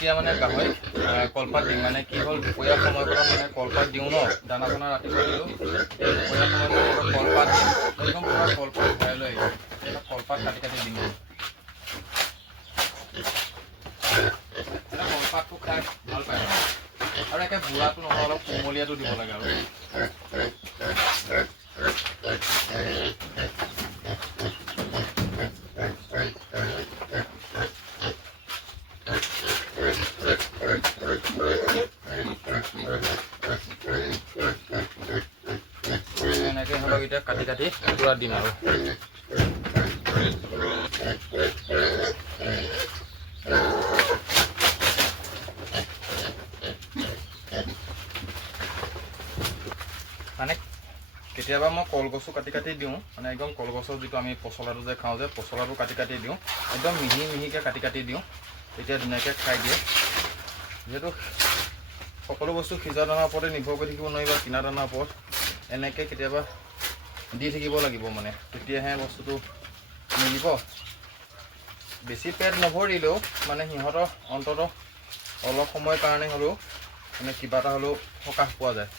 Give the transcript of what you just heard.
এতিয়া মানে গাহৰিক কলপাত দিম মানে কি হ'ল দুপৰীয়া সময়কণত মানে কলপাত দিওঁ ন দানা চানা ৰাতিপুৱা দিলোঁ এই দুপৰীয়া সময়ত কলপাত দিম একদম পূৰা কলপাত ভৰাই লৈ আহিম কলপাত কাটি কাটি দিম কলপাতটো খাই ভাল পায় আৰু একে বুঢ়াটো নহয় অলপ কোমলীয়াটো দিব লাগে আৰু এনেকৈ সিহঁতক এতিয়া কাটি কাটি পূৰা দিম আৰু মানে কেতিয়াবা মই কলগছো কাটি কাটি দিওঁ মানে একদম কলগছৰ যিটো আমি পচলাটো যে খাওঁ যে পচলাটো কাটি কাটি দিওঁ একদম মিহি মিহিকৈ কাটি কাটি দিওঁ তেতিয়া ধুনীয়াকৈ খাই দিয়ে যিহেতু সকলো বস্তু সিজোৱা দানাৰ ওপৰতে নিৰ্ভৰ কৰি থাকিব নোৱাৰিব কিনা দানাৰ ওপৰত এনেকৈ কেতিয়াবা দি থাকিব লাগিব মানে তেতিয়াহে বস্তুটো মিলিব বেছি পেট নভৰিলেও মানে সিহঁতৰ অন্ততঃ অলপ সময়ৰ কাৰণে হ'লেও মানে কিবা এটা হ'লেও সকাহ পোৱা যায়